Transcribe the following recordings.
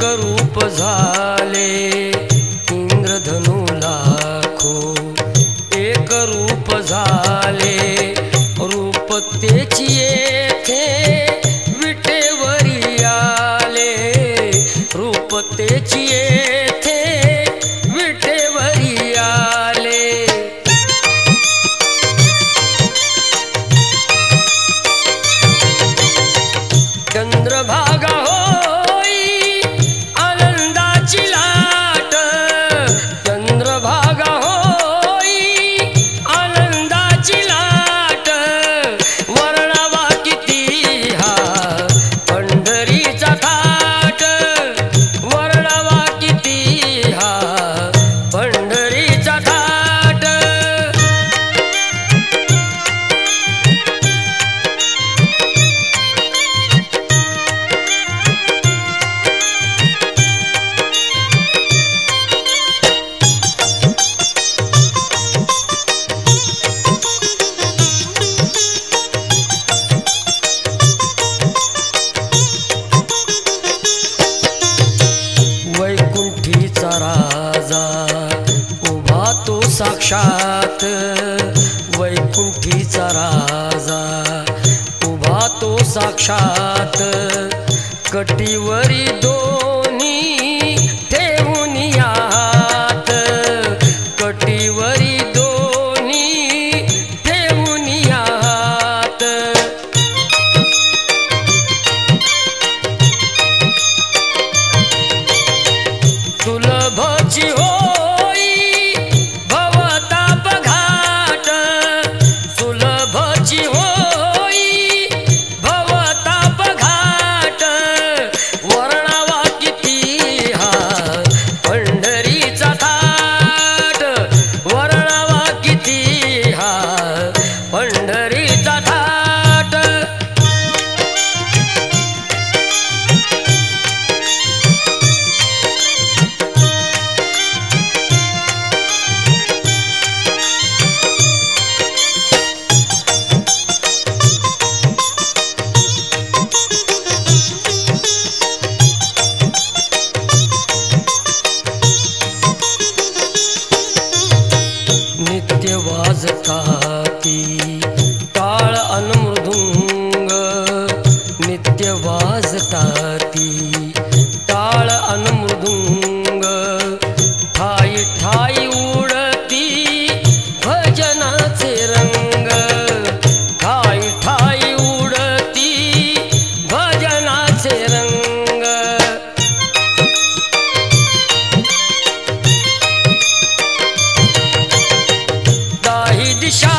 एक रूप झाले इंद्रधनु लाखो, एक रूप झाले रूप तेची येथे विटेवरी आले, रूप तेची येथे विटेवरी आले। चंद्रभागा होई आनंदाची लाट, चंद्रभागा होई आनंदाची लाट, वर्णावा किती हा पंढरीचा थाट, वर्णावा किती हा पंढरीचा थाट। वैकुंठीचा राजा उभा तो साक्षात, वैकुंठीचा राजा उभा तो साक्षात, कटीवरी दोन्ही ठेवून हात, कटीवरी दोन्ही ठेवून हात। सुलभची होई भवताप घाट, सुलभची होई भवताप घाट, वर्णावा किती हा पंढरीचा थाट, वर्णावा किती हा पंढरीचा थाट। नित्य वाजताती टाळ अन मृदुंग, नित्य वाजताती टाळ अन मृदुंग, ठाई ठाई उडती भजनाचे रंग, ठाई ठाई उडती भजनाचे रंग। दाही दिशा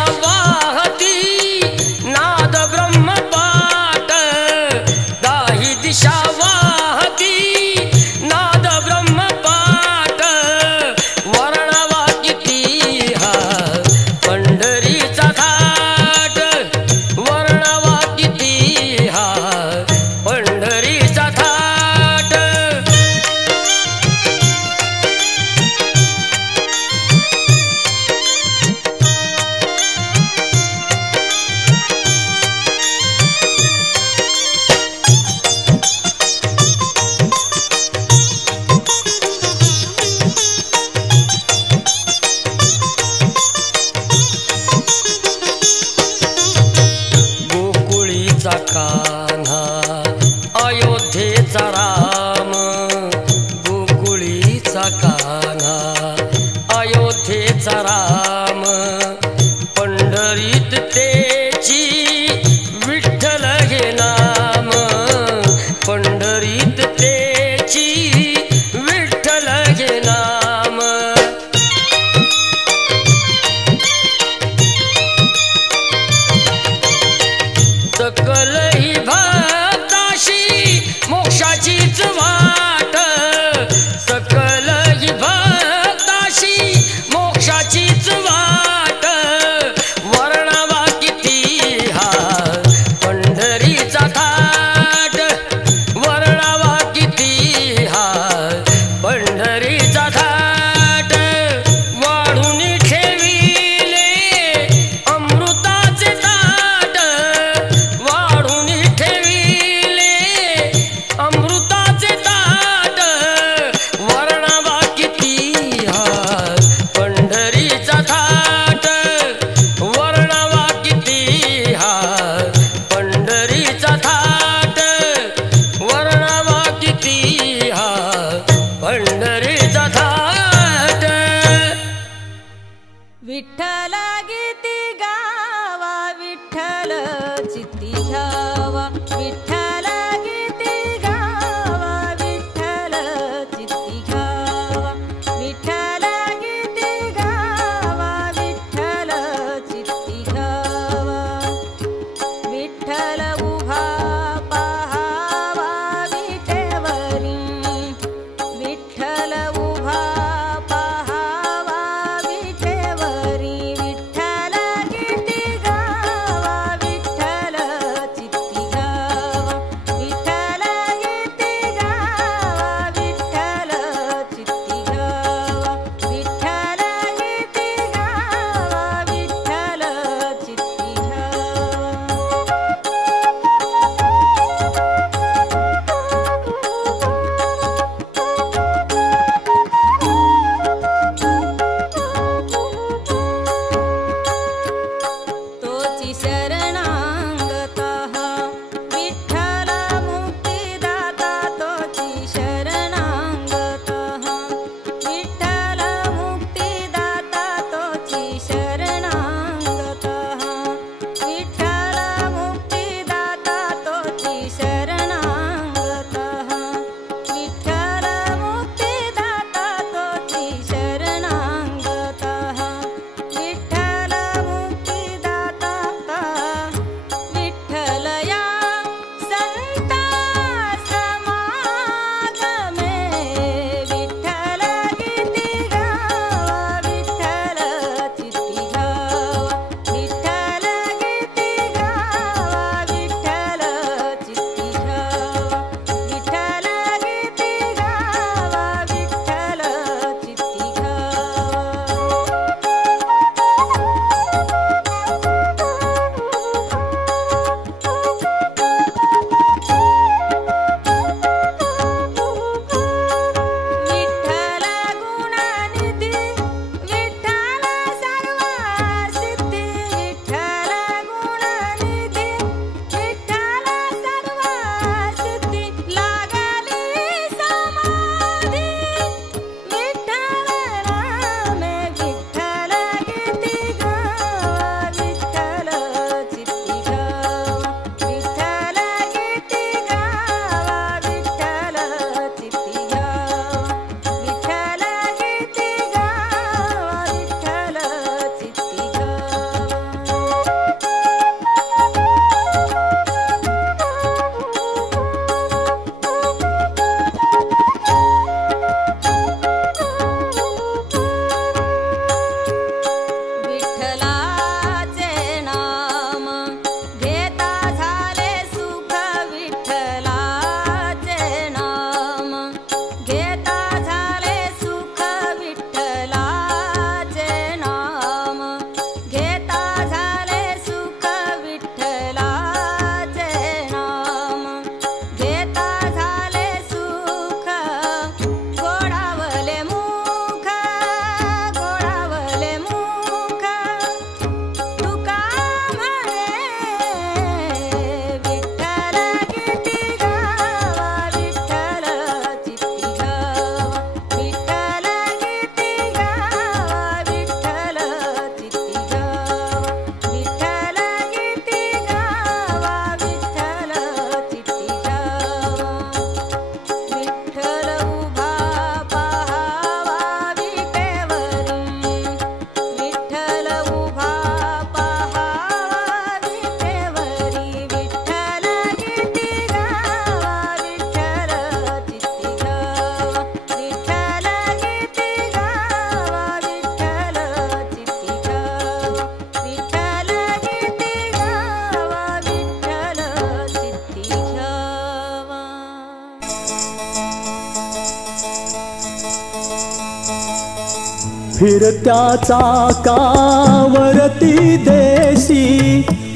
फिरत्या चाकावरती देशी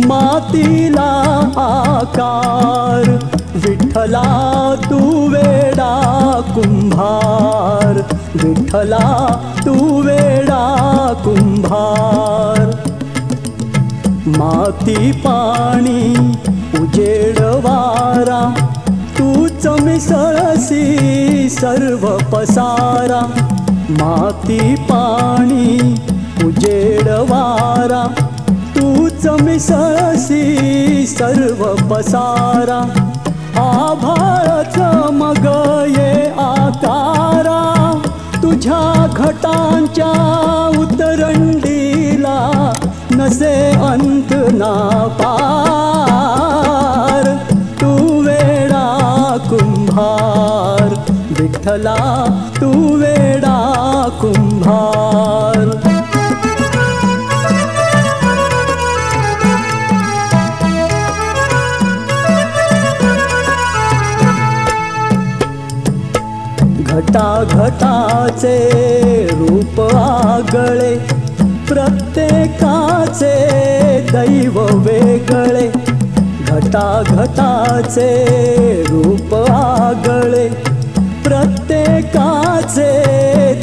मातीला आकार, विठ्ठला तू वेडा कुंभार, विठ्ठला तू वेडा कुंभार. माती पाणी उजेड वारा तूच मिसळसी सर्व पसारा. माती पाणी उजेड वारा तूच मिसळसी सर्व पसारा. आभाळच मग ये आकारा तुझ्या घटांच्या उतरंडीला नसे अंत ना पार. तू वेडा कुंभार, विठ्ठला तू वेडा कुंभार. घटाघटाचे रूप आगळे, प्रत्येकाचे दैव वेगळे. घटाघटाचे रूप आगळे, प्रत्येकाचे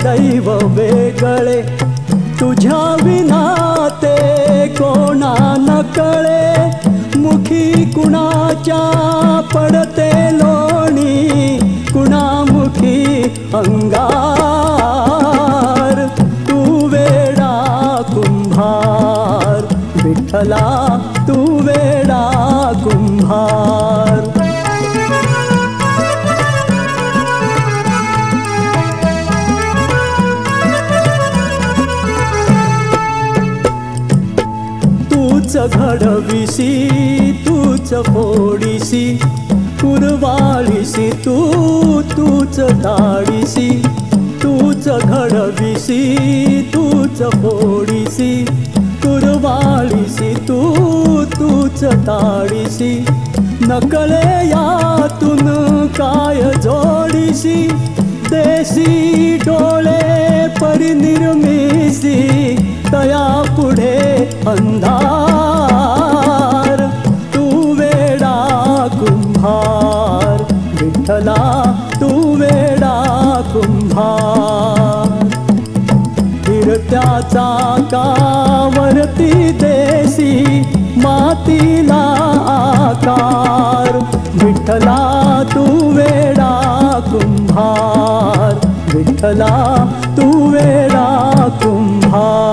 दैव वेगळे. तुझ्या विना ते कोणा न कळे, मुखी कुणाच्या पडते लोणी, कुणामुखी अंगार. तू वेडा कुंभार, विठ्ठला तू वेडा कुंभार. तूच घडविसी तूच फोडिसी, कुरवाळीसी तूच धाडिसी. तूच घडविसी तूच फोडिसी, कुरवाळीसी तूच धाडिसी. नकळे यातून काय जोडिसी, देशी डोळे परिनिर्मिसी, तया पुढे अंधार. तू वेडा कुंभार, विठ्ठला तू वेडा कुंभार. फिरत्या चाकावरती देशी मातीला आकार, विठ्ठला तू वेडा कुंभार, विठ्ठला तू वेडा कुंभार.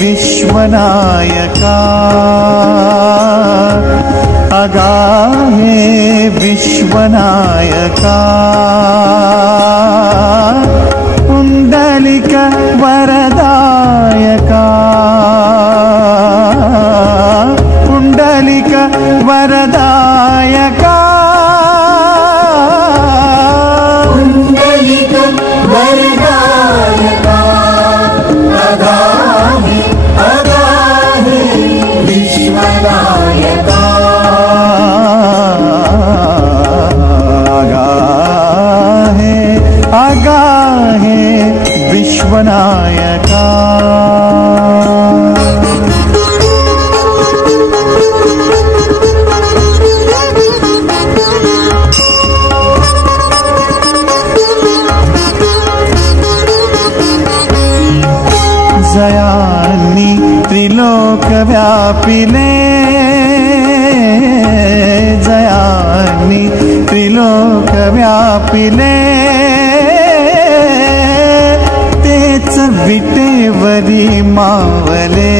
विश्वनायका, अगा हे विश्वनायका. पुंडलिक वरदायका, पुंडलिक वरदायका. पुंडलिक वरदायका, अगा हे विश्वनायका. अगा हे विश्वनायका. जयानी त्रिलोक व्यापिले, जयानी त्रिलोक व्यापिले. व्यापिले तेच विटेवरी मावले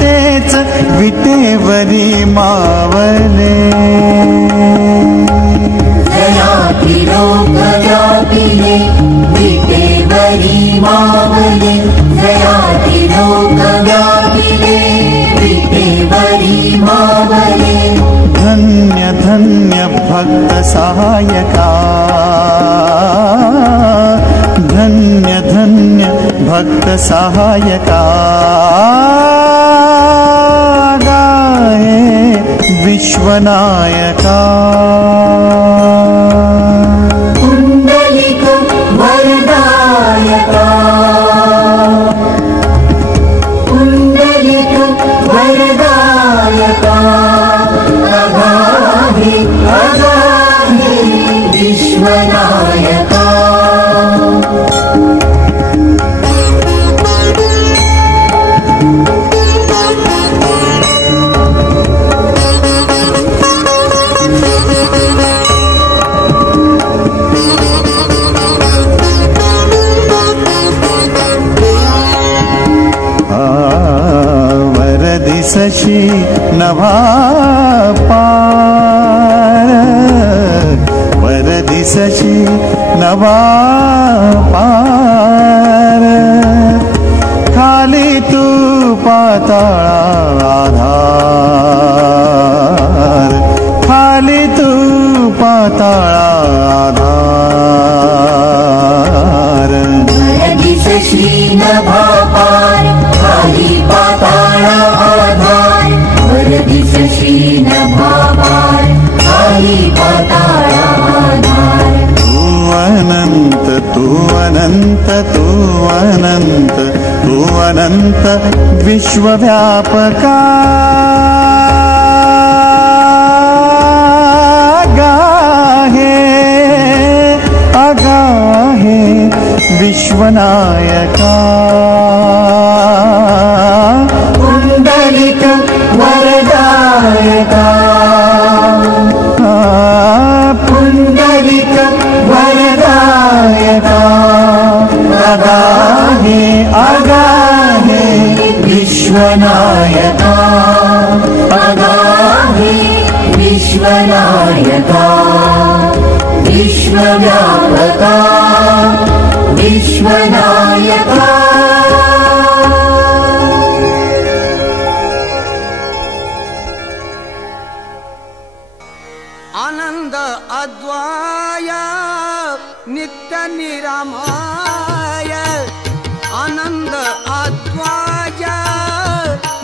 तेच विटेवरी मावले जयातिलोक व्यापिले विटेवरी मावले जयातिलोक व्यापिले विटेवरी मावले धन्य धन्य भक्त सहायका धन्य धन्य भक्त सहायका गाये विश्वनायका कुंडलिक वरदायका कुंडलिक वरदायका अगाहे अगाहे विश्वनायका शशि नभापार वरदि शशि नभापार खाली तू पाताळा आधार खाली तू पाताळा आधार वरदि शशि नभापार खाली पाताळा आधार वरदि शशि नभापार खाली पाताळा आधार तू अनंत तू अनंत तू अनंत तू अनंत विश्वव्यापका गाहे अगाहे विश्वनायका कुंडलिक वरदायका पुंडलिक वरदायका अगाहे अगाहे विश्वनायका अगाहे विश्वनायका विश्वव्यापका विश्वनायका आनंद अद्वय नित्य निरामय आनंद अद्वय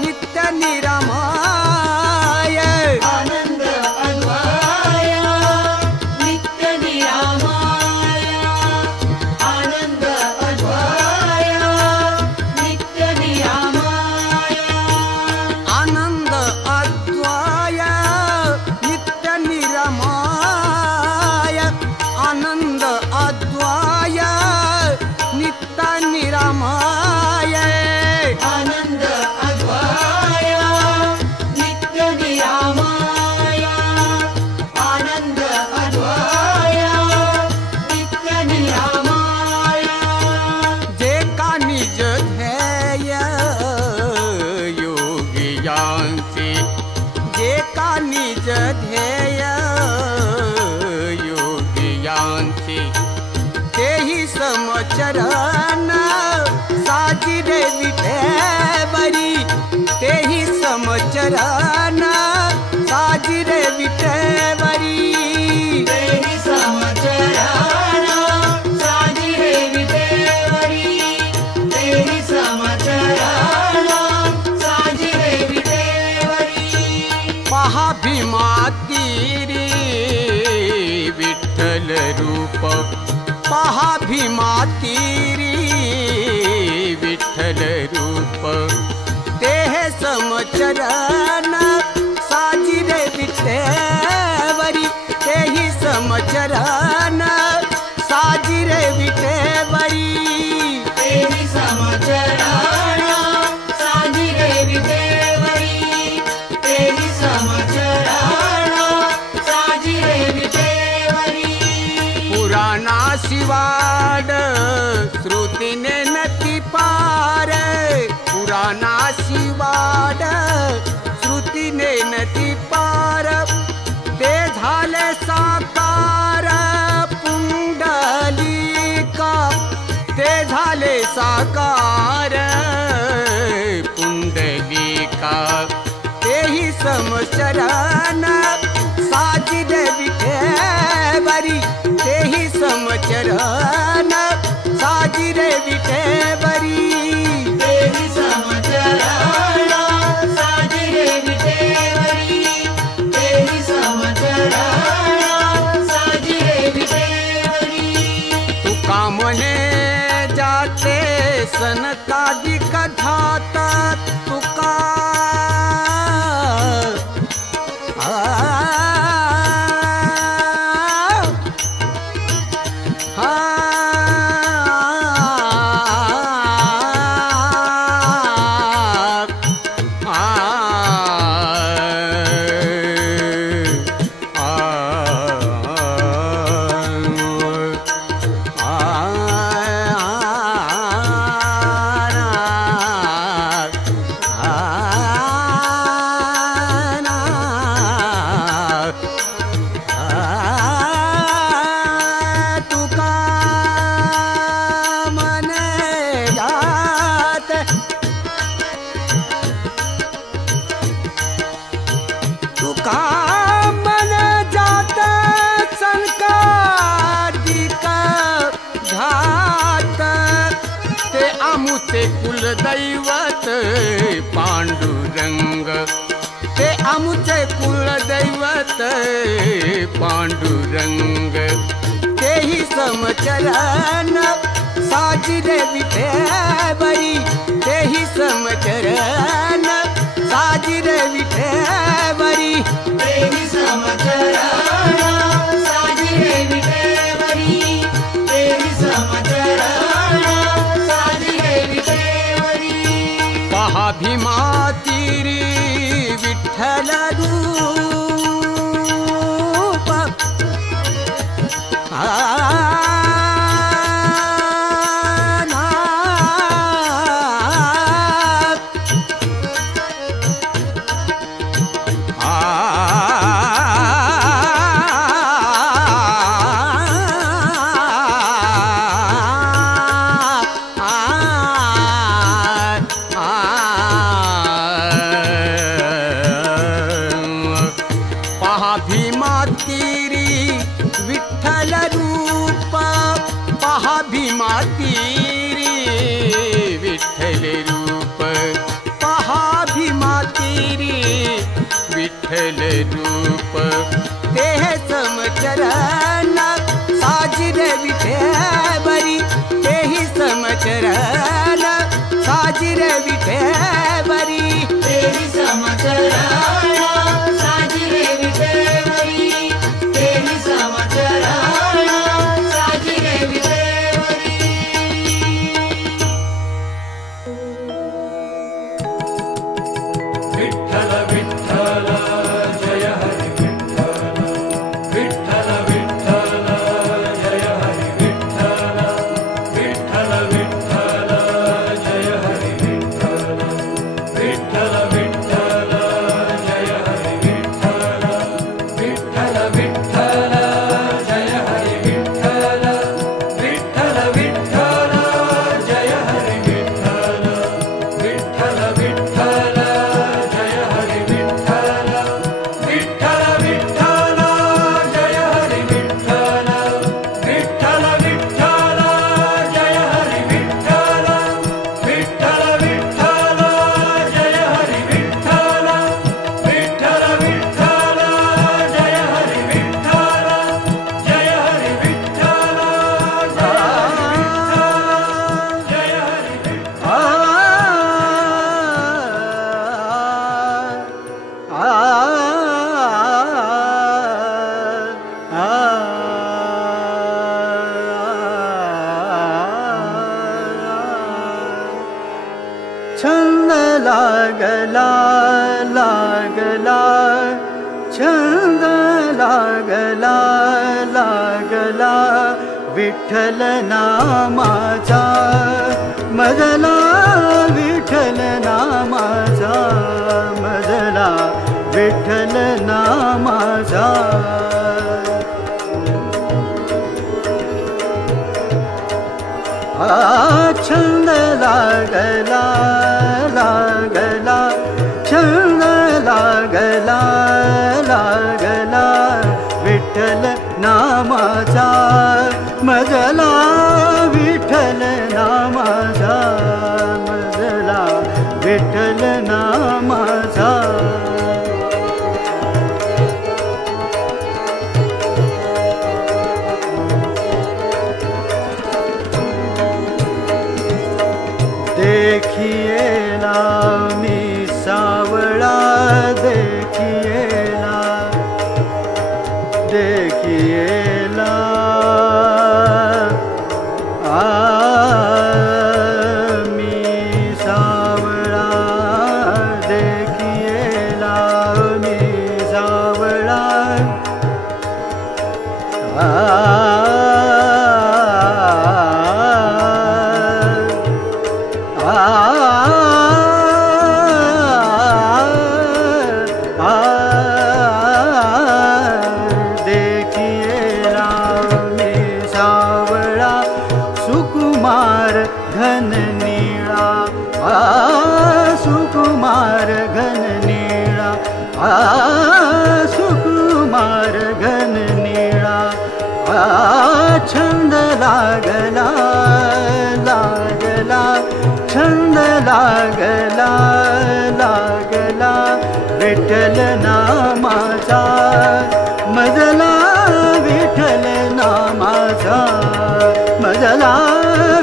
नित्य निरामय आनंद अद्वय नित्य निरामय आनंद अद्वय नित्य निरामय आनंद अद्वय नित्य निरामय आनंद अद्वय नित्य निरामय आनंद अद्वय नित्य निरामय आनंद अद्वय नित्य निरामय जे का निज ध्येय योगियांचे जे का निज ध्येय योगियांचे तेही समचरण साजिरे विठेवरी तेही समचरण साजिरे विठेवरी तेहि समचरण साजिरे विठेवरी तेहि समचरण साजिरे विठेवरी पहा भीमा तीरी विठ्ठल रूप पहा भीमा तीरी विठ्ठल रूप तेह समचरण साजिरे विठेवरी तेहि समचरण साजिरे विठेवरी तेहि समचरण साजिरे विठेवरी तेहि समचरण साजिरे शिवाड श्रुतीने नती पार पुराणा शिवाड श्रुतीने नती पार ते झाले साकार पुंडलिका ते झाले साकार पुंडलिका तेही समचरण साजिरे विठेवरी तेही समचरण साजिरे विठेवरी तेहि समचरण साजिरे विठेवरी तेहि समचरण साजिरे विठेवरी तुका म्हणे जाते सनकादिक ठात तुका आमुचे कुलदैवत पांडुरंग ते आमुचे कुलदैवत पांडुरंग तेही समचरण साजिरे विठेवरी तेही समचरण साजिरे विठेवरी तेहि समचरण साजिरे विठेवरी तेहि समचरण साजिरे विठेवरी पहा भीमा तीरी विठ्ठल रूप पहा भीमा तीरी विठ्ठल रूप पहा भीमा तीरी विठ्ठल रूप पहा भीमा तीरी विठ्ठल रूप तेह समचरण साजिरे विठेवरी तेहि समचरण साजिरे विठेवरी तेहि समचरण साजिरे विठेवरी तेहि समचरण साजिरे विठेवरी विठ्ठल विठ्ठल जय हरि विठ्ठल विठ्ठल विठ्ठल जय हरि विठ्ठल विठ्ठल विठ्ठल जय हरि विठ्ठल विठ्ठल विठ्ठल जय हरि विठ्ठल विठ्ठल विठ्ठल जय हरि विठ्ठल विठ्ठल विठ्ठल जय हरि विठ्ठल विठ्ठल विठ्ठल जय हरि विठ्ठल विठ्ठल विठ्ठल जय हरि विठ्ठल विठ्ठल विठ्ठल जय हरि विठ्ठल विठ्ठल विठ्ठल जय हरि विठ्ठल विठ्ठल विठ्ठल जय हरि विठ्ठल जय हरि विठ्ठल जय हरि छंद लागला लागला छंद लागला लागला विठ्ठल नामाचा मजला विठ्ठल नामाचा मजला विठ्ठल नामाचा छंद लागला लागला छंद लागला लागला विठ्ठल नामाचा मजला विठ्ठल नामाचा मजला विठ्ठल नामाचा देखिएला मी सावळा देखिएला देखिएला मी सावळा देखिएला मी सावळा सुकुमार घन नीळा सुकुमार घन नीळा सुकुमार घन नीळा छंद लागला लागला छंद लागला लागला विठ्ठल नामाचा मजला विठ्ठल नामाचा मजला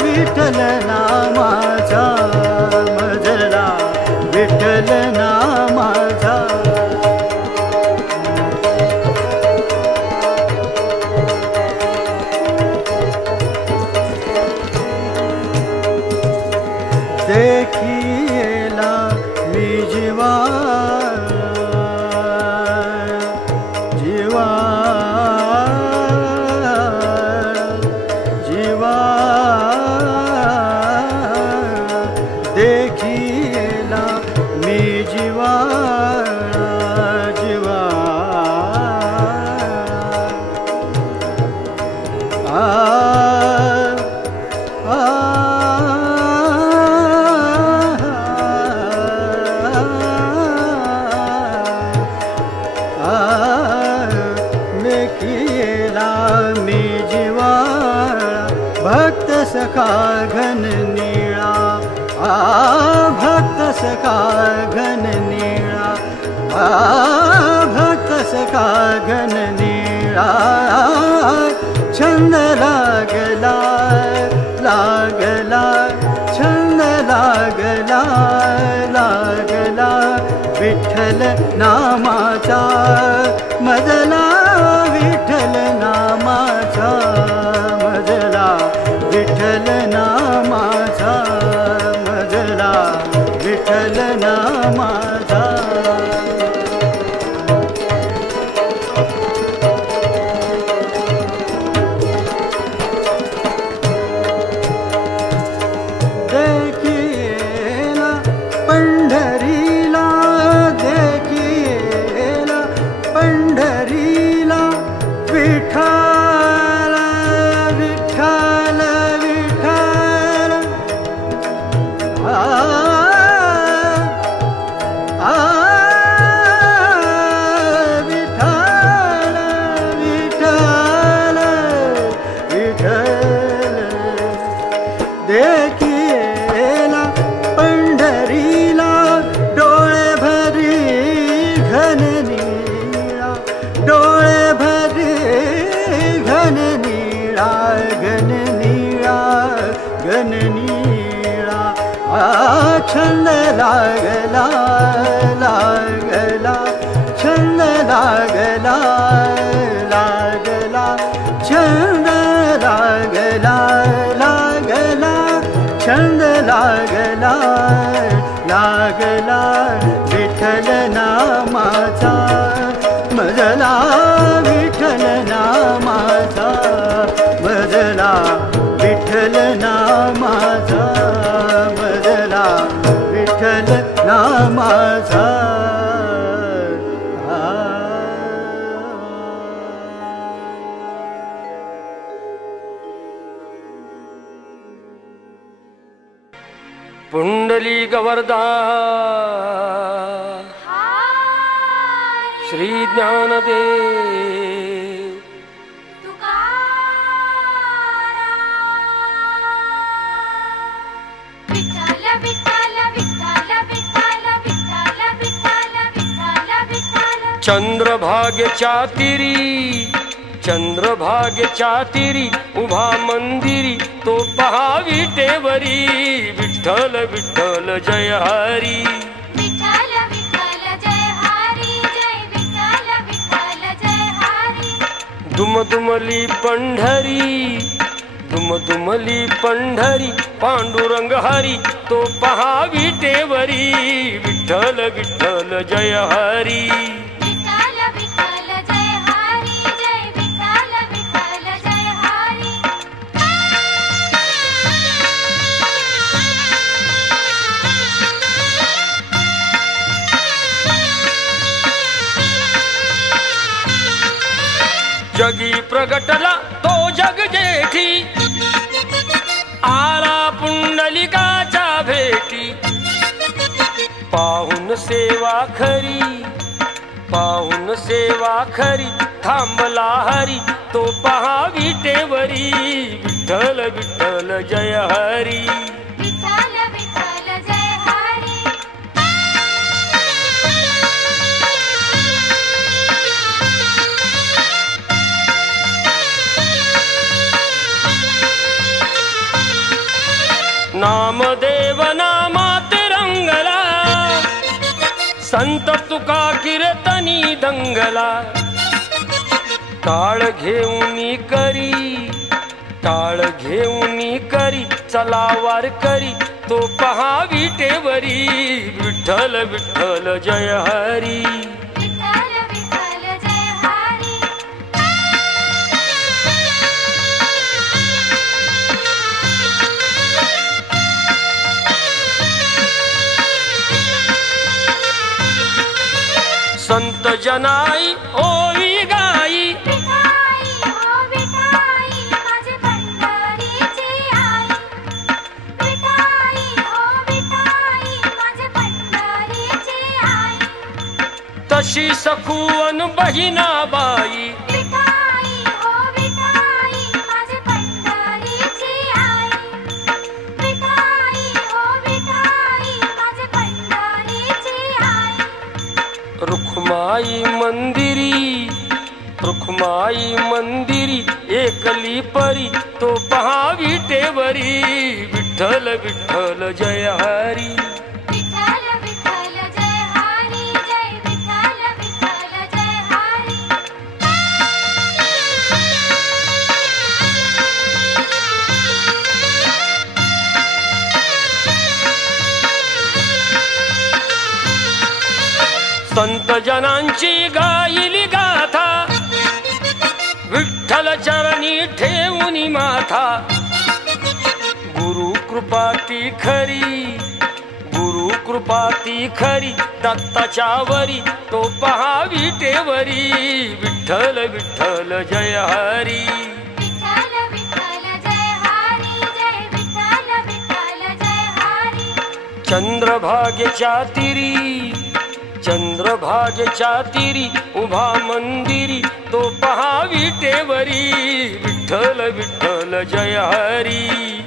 विठ्ठल नामाचा मजला विठ्ठल नामाचा देखिएला मी जीवा जीवा जीवा देखिएला मी जीवा जीवा देखिएला मी जीवा भक्त सखा घन नीळा भक्त सखा घन नीळा भक्त सखा घन नीळा छंद लागला लागला छंद लागला लागला विठ्ठल नामाचा मजला विठ्ठल नामाचा मजला विठ्ठल नामाचा मजला विठ्ठल नामाचा देखिएला पंढरीला देखिएला पंढरीला विठ्ठल विठ्ठल विठ्ठल विठ्ठल विठ्ठल विठ्ठल देखिएला पंढरीला डोळे भरी घन नीळा डोळे भरी घन नीळा घन नीळा घन नीळा छंद लागला लागला छंद लागला लागला छंद लागला लागला छंद लागला लागला विठ्ठल नामाचा मजला विठ्ठल नामाचा मजला पुंडली गवर्दा श्री ज्ञानदेव चंद्रभागेच्या तिरी उभा मंदिरी तो पहा विटेवरी विठ्ठल विठ्ठल जय हरी दुमदुमली पंढरी पांडुरंग हरी तो पहा विटेवरी विठ्ठल विठ्ठल जय हरी जगी प्रगटला तो जग जेठी आला पुंडलिकाच्या भेटी पाहून सेवा खरी थांबला हरी तो पहा विटेवरी विठ्ठल विठ्ठल जय हरी नामदेव नामात रंगला संत तुका कीर्तनी दंगला टाळ घेऊनी करी चला वार करी तो पहा विटेवरी विठ्ठल विठ्ठल जय हरी संत जनाई ओवी गाई तशी सखुवन बहिणाबाई रुखमाई मंदिरी एकली परी तो पहा विटेवरी विठ्ठल विठ्ठल जय हरी संत जनांची गायली गाथा विठ्ठल चरणी ठेवूनी माथा गुरु कृपाती खरी दत्ताच्या वरी तो पहा विटेवरी विठ्ठल विठ्ठल जय हरी चंद्रभागेच्या तिरी उभा मंदिरी तो पहा विटेवरी विठ्ठल विठ्ठल जय हरी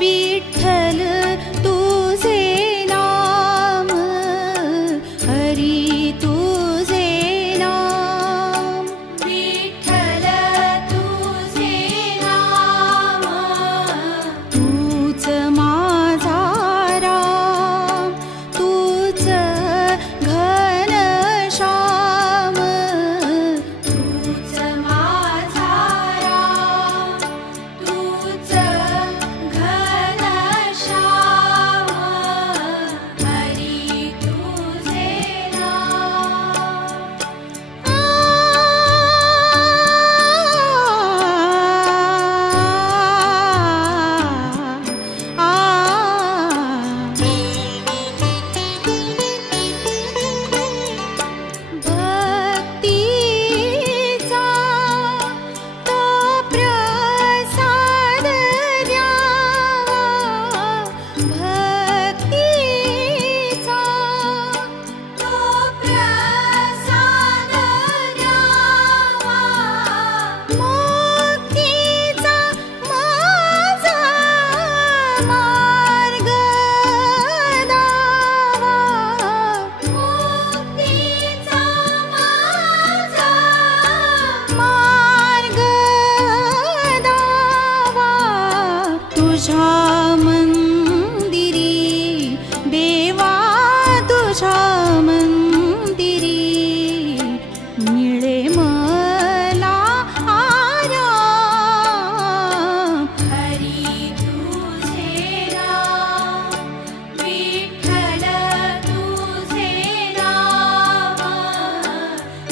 विठ्ठल तुझे नाम तुझ्या मंदिरी देवा तुझ्या मंदिरी मिळे मला आराम हरी तुझे नाम विठ्ठल तुझे नाम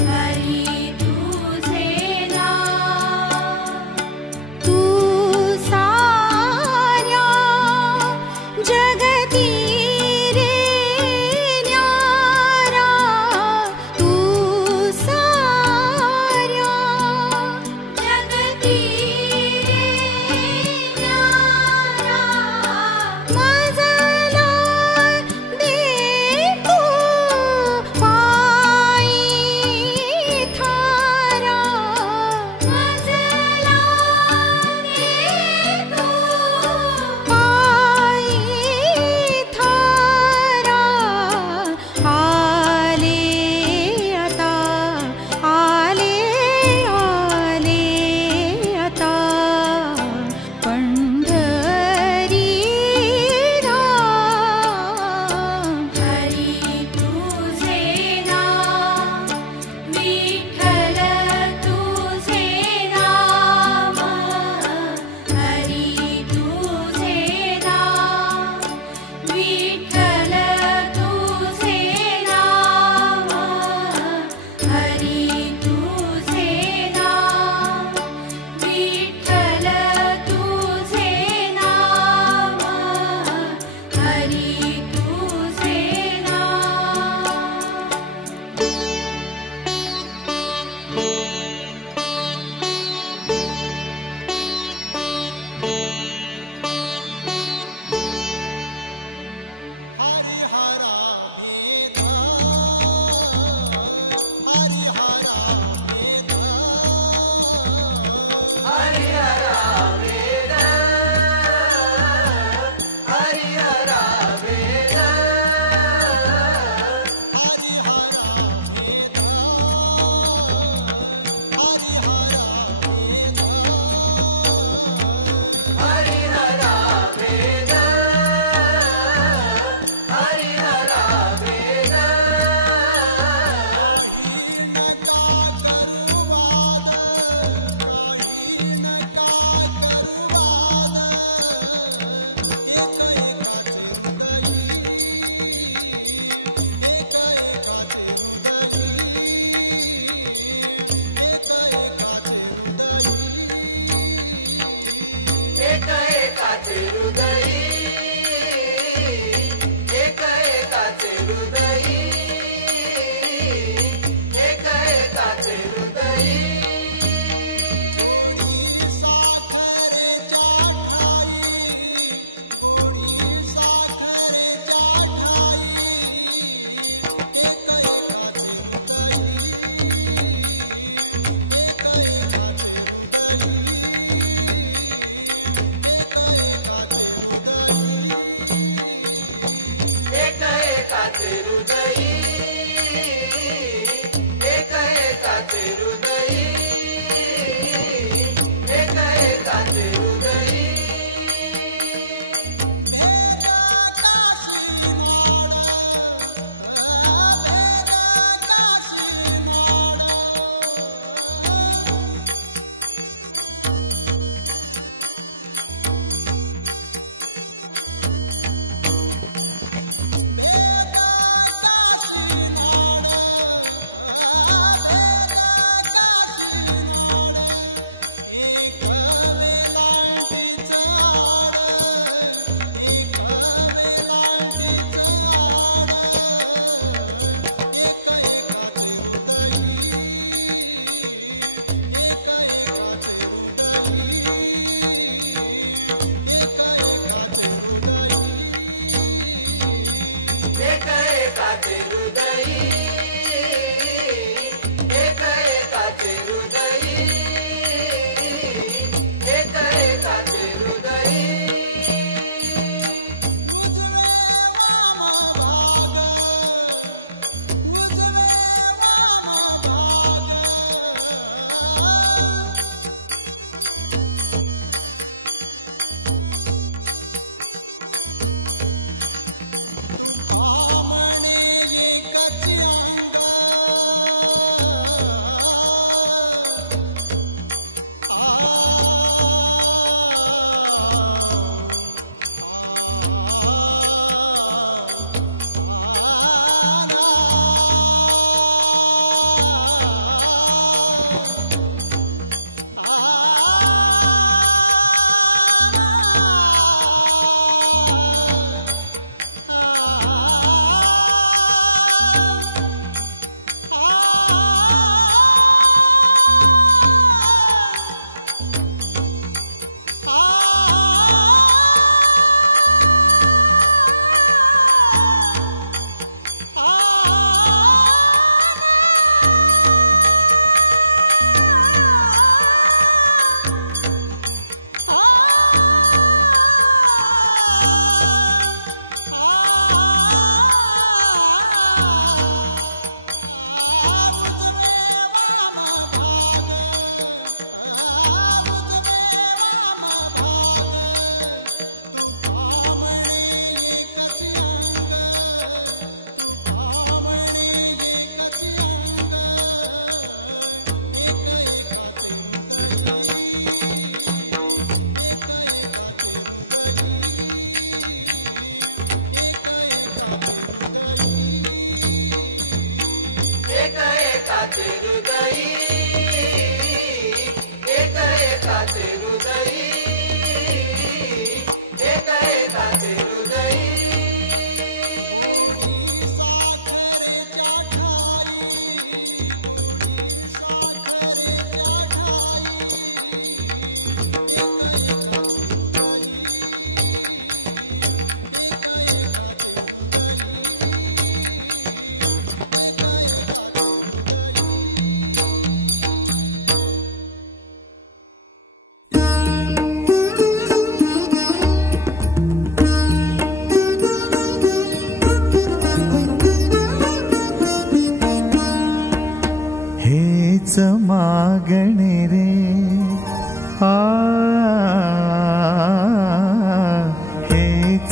हरी तुझे नाम तू साऱ्या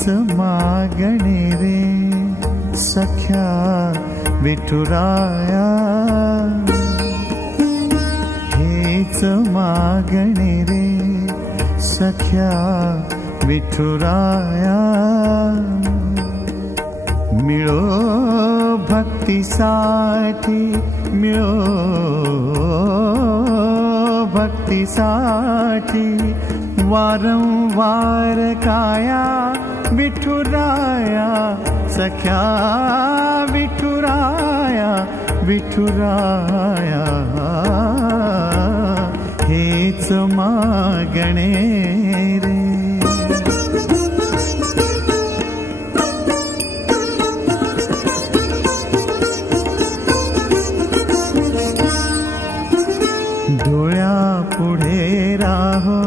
मागणे रे सख्या विठुराया, हेच मागणे रे सख्या विठुराया, मिळो भक्तीसाठी, मिळो भक्तीसाठी वारंवार काया विठुराया, सख्या विठुराया विठुराया, हेच मागणे रे. डोळ्यापुढे राहो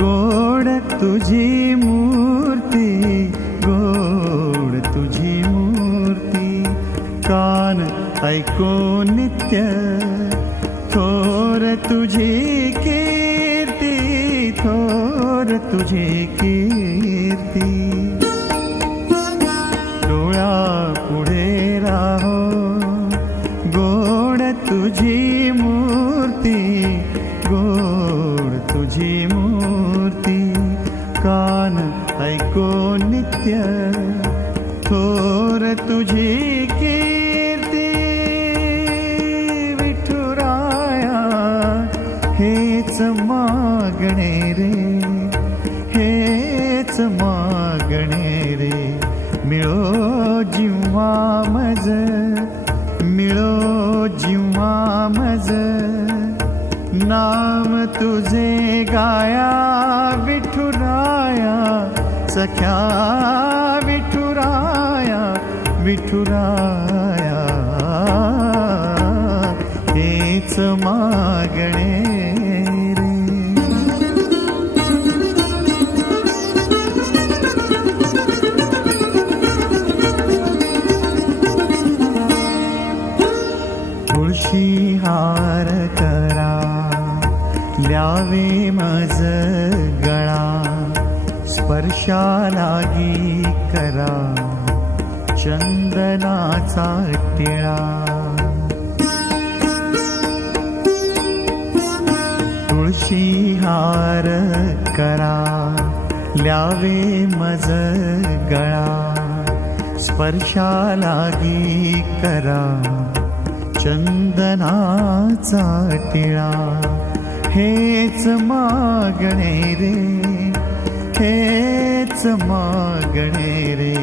गोड तुझी मूर्ती, गोड तुझी मूर्ती, कान ऐको नित्य थोर तुझी कीर्ती, थोर तुझी कीर्ती. डोळ्यापुढे राहो गोड तुझी मूर्ती, गोड तुझी मूर्ती, कान ऐको नित्य थोर तुझी कीर्ती. विठुराया हेच मागणे रे, हेच मागणे रे, मिळो जिव्हा मज, मिळो जिव्हा मज, नाम तुझे गाया विठुराया, सख्या विठुराया विठुराया, हेच मागणे रे. तुळशी हार करा ल्यावे मज गळा, स्पर्शालागी करा चंदनाचा टिळा. तुळशी हार करा ल्यावे मज गळा, स्पर्शालागी करा चंदनाचा टिळा. हेच मागणे रे, हेच मागणे रे,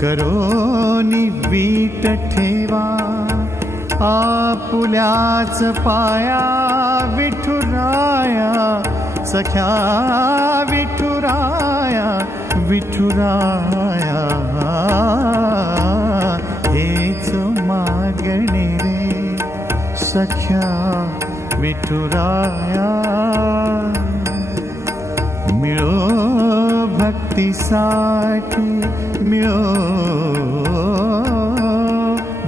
करोनी वीट ठेवा आपुल्याच पाया विठुराया, सख्या विठुराया विठुराया, हेच मागणे रे सख्या विठुराया. मिळो भक्तीसाठी, मिळो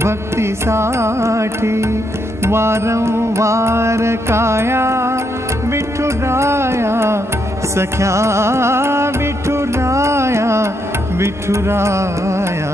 भक्तीसाठी वारंवार काया विठुराया, सख्या विठुराया विठुराया,